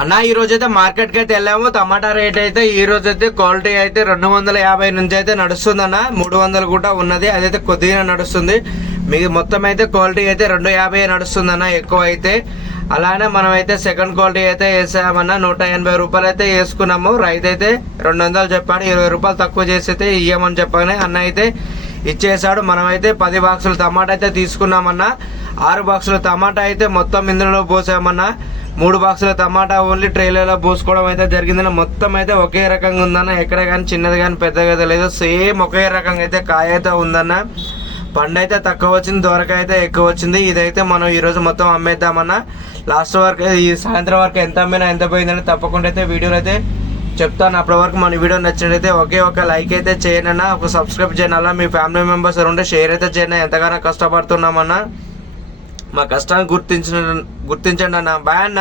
అన్న ఈ రోజు అయితే మార్కెట్ కి అయితే వెళ్ళాము. టమాటా రేట్ అయితే ఈ రోజు అయితే క్వాలిటీ అయితే 250 నుంచి అయితే నడుస్తుంది అన్న. 300 కూడా ఉన్నది, అదైతే కొద్దిగా నడుస్తుంది. మీకు మొత్తం అయితే క్వాలిటీ అయితే 250 నడుస్తుంది అన్న, ఎక్కువ అయితే. అలానే మనం అయితే సెకండ్ క్వాలిటీ అయితే వేసామన్నా. 180 రూపాయలు అయితే వేసుకున్నాము. రైతు అయితే 200 చెప్పాడు, 20 రూపాయలు తక్కువ చేసి అయితే ఇయ్యమని చెప్పగానే అన్న అయితే ఇచ్చేసాడు. మనమైతే 10 బాక్సులు టమాటా అయితే తీసుకున్నామన్నా. 6 బాక్సుల టమాటా అయితే మొత్తం ఇందులో పోసామన్నా. 3 బాక్సుల టమాటా ఓన్లీ ట్రైలలో పోసుకోవడం అయితే జరిగిందన్న. మొత్తం అయితే ఒకే రకంగా ఉందన్న, ఎక్కడ కానీ చిన్నది కానీ పెద్దగా అయితే లేదు, సేమ్ ఒకే రకంగా అయితే కాయ అయితే ఉందన్న. పండు అయితే తక్కువ వచ్చింది, దొరక అయితే ఎక్కువ వచ్చింది. ఇదైతే మనం ఈరోజు మొత్తం అమ్మేద్దామన్నా. లాస్ట్ వరకు ఈ సాయంత్రం వరకు ఎంత అమ్మినా ఎంత పోయిందని తప్పకుండా అయితే వీడియోలో అయితే చెప్తాను. అప్పటి వరకు మన వీడియో నచ్చినట్టయితే ఒకే ఒక లైక్ అయితే చేయనన్నా, ఒక సబ్స్క్రైబ్ చేయనన్నా, మీ ఫ్యామిలీ మెంబర్స్ ఉంటే షేర్ అయితే చేయనా. ఎంతగానో కష్టపడుతున్నామన్నా, మా కష్టాన్ని గుర్తించండి అన్న. బాయ్ అన్న.